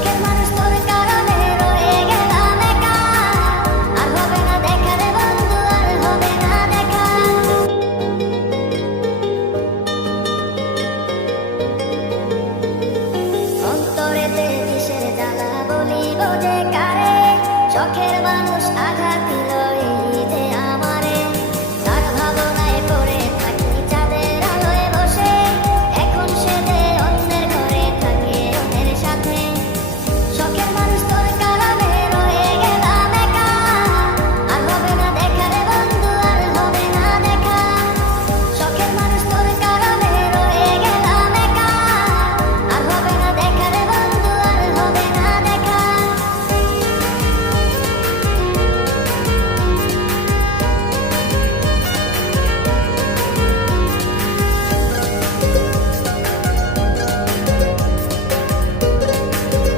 শখের মানুষ তোর কারণে রয়ে গেলাম একা, আর হবে না দেখা রে বন্ধু, আর হবে না দেখা। অন্তরেতে কিসের জ্বালা বলিব যে কারে, শখের মানুষ আঘাত দিল